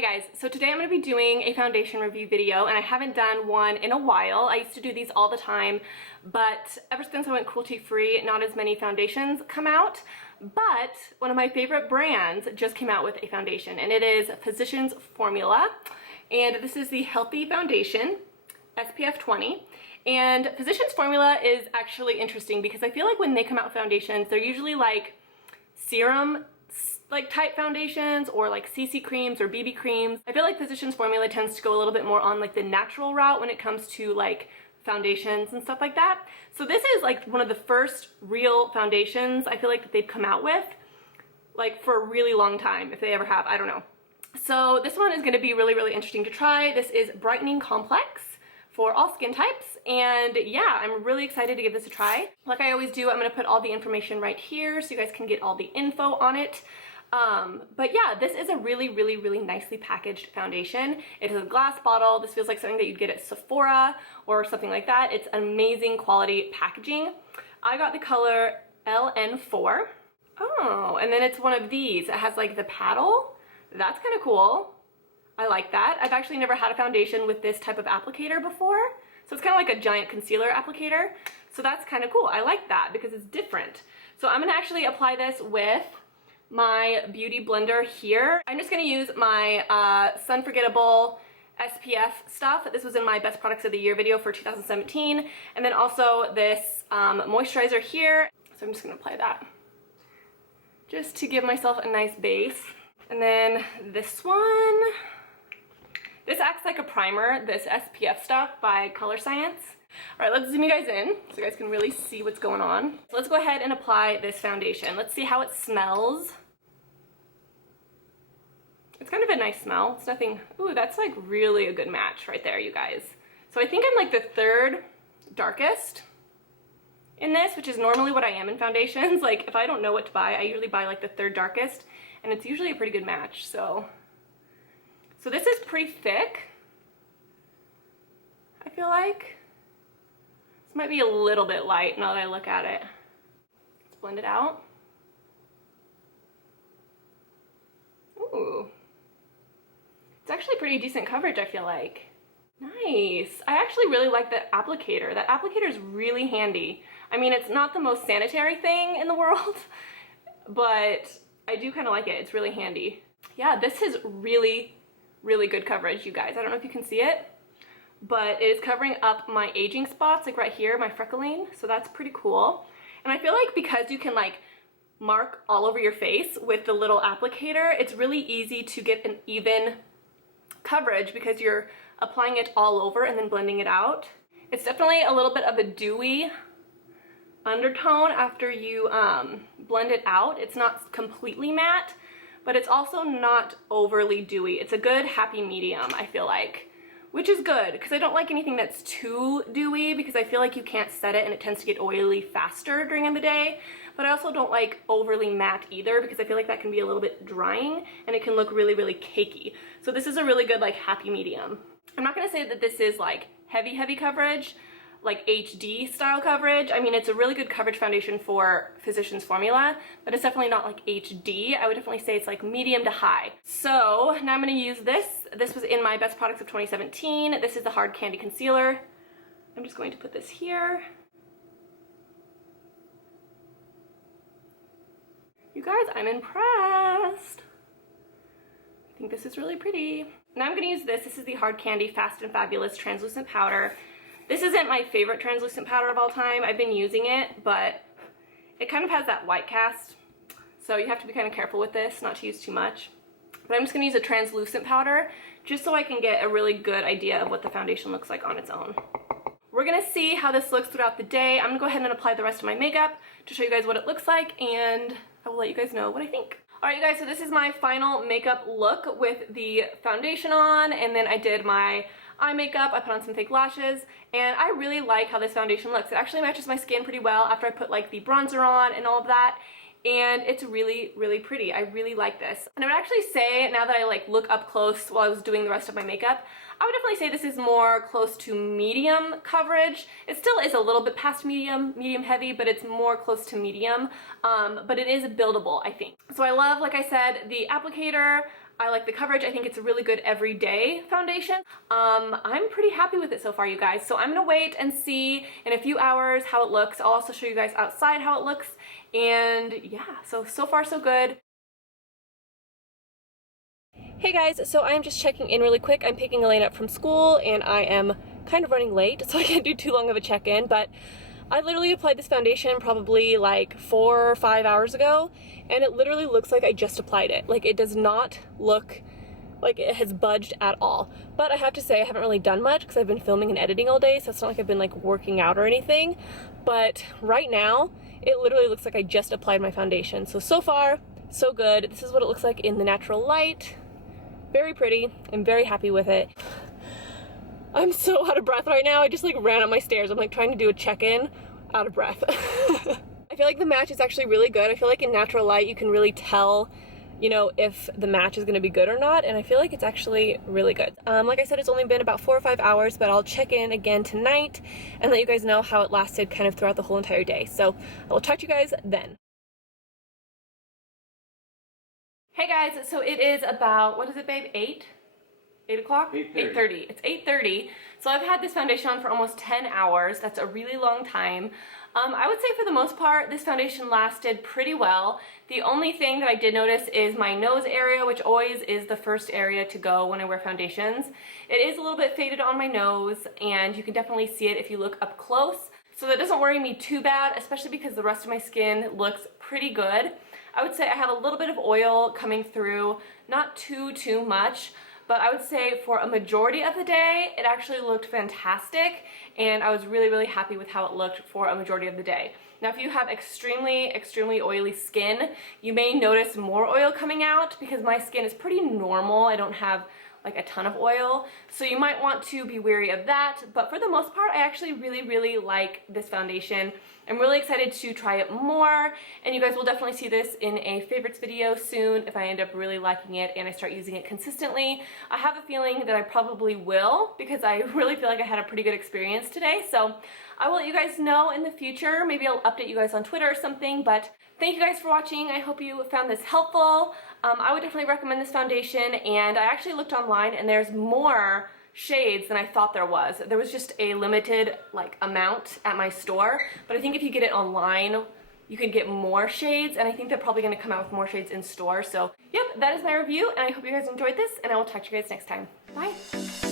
Hey guys, so today I'm going to be doing a foundation review video, and I haven't done one in a while. I used to do these all the time, but ever since I went cruelty-free, not as many foundations come out. But one of my favorite brands just came out with a foundation, and it is Physicians Formula, and this is the Healthy Foundation, SPF 20. And Physicians Formula is actually interesting because I feel like when they come out with foundations, they're usually like serum type foundations or like CC creams or BB creams. I feel like Physicians Formula tends to go a little bit more on like the natural route when it comes to like foundations and stuff like that. So this is like one of the first real foundations I feel like that they've come out with like for a really long time, if they ever have, I don't know. So this one is going to be really interesting to try. This is Brightening Complex for all skin types, and yeah, I'm really excited to give this a try. Like I always do, I'm going to put all the information right here so you guys can get all the info on it. But yeah, this is a really nicely packaged foundation. It is a glass bottle. This feels like something that you'd get at Sephora or something like that. It's amazing quality packaging. I got the color LN4. Oh, and then it's one of these. It has like the paddle. That's kind of cool. I like that. I've actually never had a foundation with this type of applicator before. So it's kind of like a giant concealer applicator. So that's kind of cool. I like that because it's different. So I'm going to actually apply this with my beauty blender here. I'm just going to use my Sunforgettable SPF stuff. This was in my best products of the year video for 2017. And then also this moisturizer here. So I'm just going to apply that just to give myself a nice base. And then this one. This acts like a primer, this SPF stuff by Color Science. All right, let's zoom you guys in so you guys can really see what's going on. So let's go ahead and apply this foundation. Let's see how it smells. It's kind of a nice smell. It's nothing, ooh, that's like really a good match right there, you guys. So I think I'm like the third darkest in this, which is normally what I am in foundations. Like if I don't know what to buy, I usually buy like the third darkest, and it's usually a pretty good match, so this is pretty thick, I feel like. This might be a little bit light now that I look at it. Let's blend it out. Ooh. It's actually pretty decent coverage, I feel like. Nice. I actually really like the applicator. That applicator is really handy. I mean, it's not the most sanitary thing in the world, but I do kind of like it. It's really handy. Yeah, this is really good coverage, you guys. I don't know if you can see it, but it is covering up my aging spots, like right here, my freckling, so that's pretty cool. And I feel like because you can like mark all over your face with the little applicator, it's really easy to get an even coverage because you're applying it all over and then blending it out. It's definitely a little bit of a dewy undertone after you blend it out. It's not completely matte, but it's also not overly dewy. It's a good happy medium, I feel like, which is good because I don't like anything that's too dewy because I feel like you can't set it and it tends to get oily faster during the day. But I also don't like overly matte either because I feel like that can be a little bit drying and it can look really cakey. So this is a really good like happy medium. I'm not gonna say that this is like heavy coverage, like HD style coverage. I mean, it's a really good coverage foundation for Physicians Formula, but it's definitely not like HD. I would definitely say it's like medium to high. So now I'm gonna use this. This was in my best products of 2017. This is the Hard Candy Concealer. I'm just going to put this here. You guys, I'm impressed. I think this is really pretty. Now I'm gonna use this. This is the Hard Candy Fast and Fabulous Translucent Powder. This isn't my favorite translucent powder of all time. I've been using it, but it kind of has that white cast. So you have to be kind of careful with this, not to use too much. But I'm just gonna use a translucent powder just so I can get a really good idea of what the foundation looks like on its own. We're gonna see how this looks throughout the day. I'm gonna go ahead and apply the rest of my makeup to show you guys what it looks like, and I will let you guys know what I think. All right, you guys, so this is my final makeup look with the foundation on, and then I did my eye makeup, I put on some fake lashes, and I really like how this foundation looks. It actually matches my skin pretty well after I put like the bronzer on and all of that, and it's really pretty. I really like this. And I would actually say, now that I like look up close while I was doing the rest of my makeup, I would definitely say this is more close to medium coverage. It still is a little bit past medium heavy, but it's more close to medium, but it is buildable, I think. So I love, like I said, the applicator. I like the coverage. I think it's a really good everyday foundation. I'm pretty happy with it so far, you guys. So I'm gonna wait and see in a few hours how it looks. I'll also show you guys outside how it looks. And yeah, so far so good. Hey guys, so I'm just checking in really quick. I'm picking Elaine up from school and I am kind of running late, so I can't do too long of a check-in, but I literally applied this foundation probably like 4 or 5 hours ago, and it literally looks like I just applied it. Like, it does not look like it has budged at all. But I have to say I haven't really done much because I've been filming and editing all day, so it's not like I've been like working out or anything. But right now, it literally looks like I just applied my foundation. So far, so good. This is what it looks like in the natural light. Very pretty. I'm very happy with it. I'm so out of breath right now. I just like ran up my stairs. I'm like trying to do a check-in out of breath. I feel like the match is actually really good. I feel like in natural light you can really tell, you know, if the match is going to be good or not, and I feel like it's actually really good. Like I said, it's only been about 4 or 5 hours, but I'll check in again tonight and let you guys know how it lasted kind of throughout the whole entire day. So I will talk to you guys then. Hey guys, so it is about, what is it, babe, 8 o'clock? 8:30. It's 8:30. So I've had this foundation on for almost 10 hours. That's a really long time. I would say for the most part, this foundation lasted pretty well. The only thing that I did notice is my nose area, which always is the first area to go when I wear foundations. It is a little bit faded on my nose, and you can definitely see it if you look up close. So that doesn't worry me too bad, especially because the rest of my skin looks pretty good. I would say I have a little bit of oil coming through, not too much, but I would say for a majority of the day, it actually looked fantastic, and I was really happy with how it looked for a majority of the day. Now, if you have extremely oily skin, you may notice more oil coming out because my skin is pretty normal. I don't have like a ton of oil, so you might want to be wary of that. But for the most part, I actually really like this foundation. I'm really excited to try it more, and you guys will definitely see this in a favorites video soon if I end up really liking it and I start using it consistently. I have a feeling that I probably will because I really feel like I had a pretty good experience today, so I will let you guys know in the future. Maybe I'll update you guys on Twitter or something, but thank you guys for watching. I hope you found this helpful. I would definitely recommend this foundation, and I actually looked online and there's more shades than I thought there was. There was just a limited like amount at my store, but I think if you get it online, you can get more shades, and I think they're probably going to come out with more shades in store. So yep, that is my review, and I hope you guys enjoyed this, and I will talk to you guys next time. Bye!